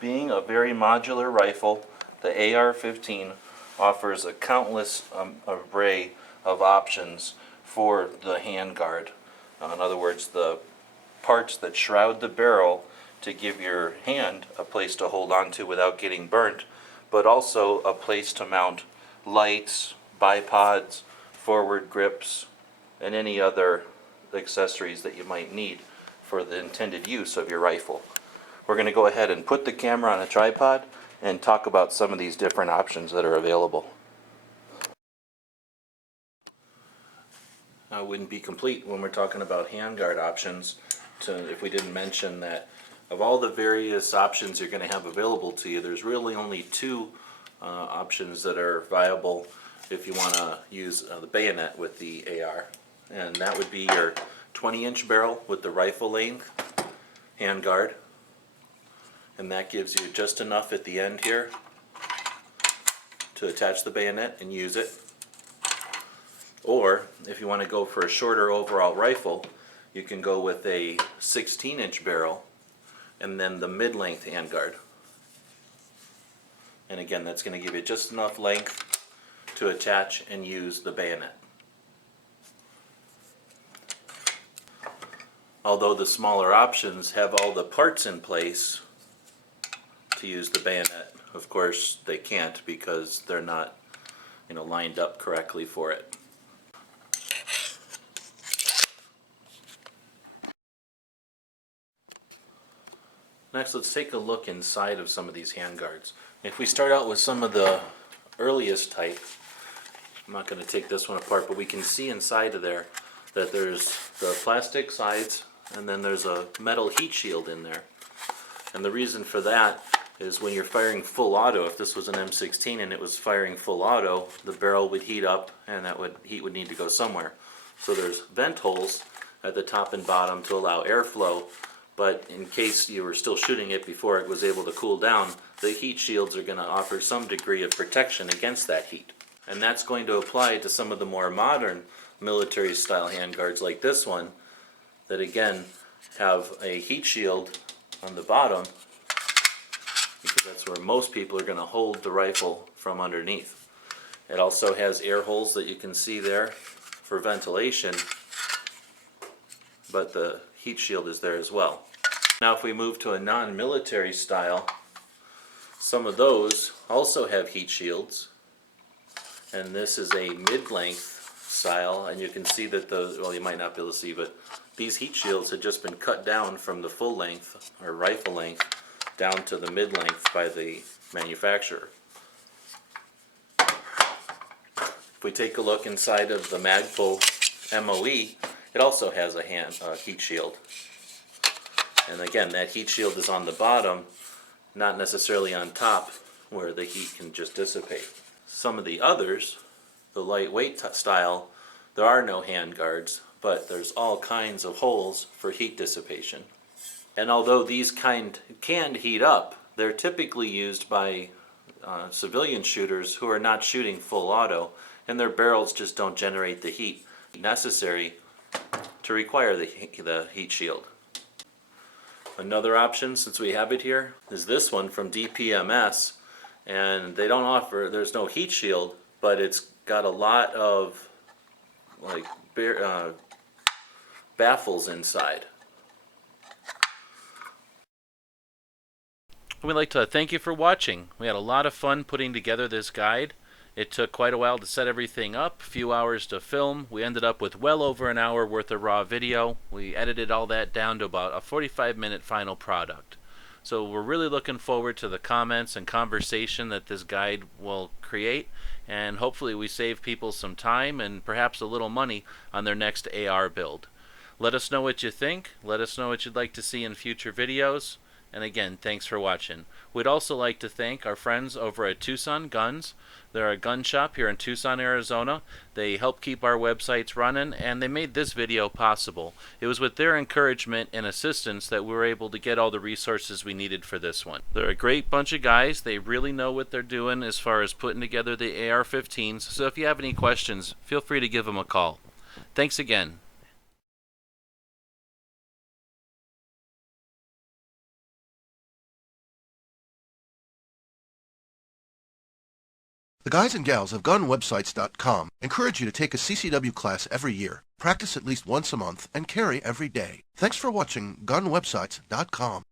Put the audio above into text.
Being a very modular rifle, the AR-15 offers a countless array of options for the handguard. In other words, the parts that shroud the barrel to give your hand a place to hold on to without getting burnt, but also a place to mount lights, bipods, forward grips, and any other accessories that you might need for the intended use of your rifle. We're going to go ahead and put the camera on a tripod and talk about some of these different options that are available. It wouldn't be complete when we're talking about handguard options if we didn't mention that of all the various options you're going to have available to you, there's really only two options that are viable if you want to use the bayonet with the AR. And that would be your 20-inch barrel with the rifle length handguard. And that gives you just enough at the end here to attach the bayonet and use it. Or if you want to go for a shorter overall rifle, you can go with a 16-inch barrel and then the mid-length handguard. And again, that's going to give you just enough length to attach and use the bayonet. Although the smaller options have all the parts in place to use the bayonet, of course they can't because they're not, lined up correctly for it. Next, let's take a look inside of some of these handguards. If we start out with some of the earliest type, I'm not going to take this one apart, but we can see inside of there that there's the plastic sides and then there's a metal heat shield in there. And the reason for that is when you're firing full auto, if this was an M16 and it was firing full auto, the barrel would heat up and that heat would need to go somewhere. So there's vent holes at the top and bottom to allow airflow, but in case you were still shooting it before it was able to cool down, the heat shields are going to offer some degree of protection against that heat. And that's going to apply to some of the more modern military style handguards like this one, that again have a heat shield on the bottom, because that's where most people are going to hold the rifle from underneath. It also has air holes that you can see there for ventilation, but the heat shield is there as well. Now if we move to a non-military style, some of those also have heat shields, and this is a mid-length style, and you can see that you might not be able to see, but these heat shields had just been cut down from the full length or rifle length down to the mid-length by the manufacturer. If we take a look inside of the Magpul MOE, it also has a heat shield. And again, that heat shield is on the bottom, not necessarily on top where the heat can just dissipate. Some of the others, the lightweight style, there are no handguards, but there's all kinds of holes for heat dissipation. And although these can heat up, they're typically used by civilian shooters who are not shooting full auto, and their barrels just don't generate the heat necessary to require the heat shield. Another option, since we have it here, is this one from DPMS, and they don't offer, there's no heat shield, but it's got a lot of baffles inside. We'd like to thank you for watching. We had a lot of fun putting together this guide. It took quite a while to set everything up, a few hours to film. We ended up with well over an hour worth of raw video. We edited all that down to about a 45-minute final product. So we're really looking forward to the comments and conversation that this guide will create, and hopefully we save people some time and perhaps a little money on their next AR build. Let us know what you think. Let us know what you'd like to see in future videos. And again, thanks for watching. We'd also like to thank our friends over at Tucson Guns. They're a gun shop here in Tucson, Arizona. They help keep our websites running, and they made this video possible. It was with their encouragement and assistance that we were able to get all the resources we needed for this one. They're a great bunch of guys. They really know what they're doing as far as putting together the AR-15s. So if you have any questions, feel free to give them a call. Thanks again. The guys and gals of GunWebsites.com encourage you to take a CCW class every year, practice at least once a month, and carry every day. Thanks for watching GunWebsites.com.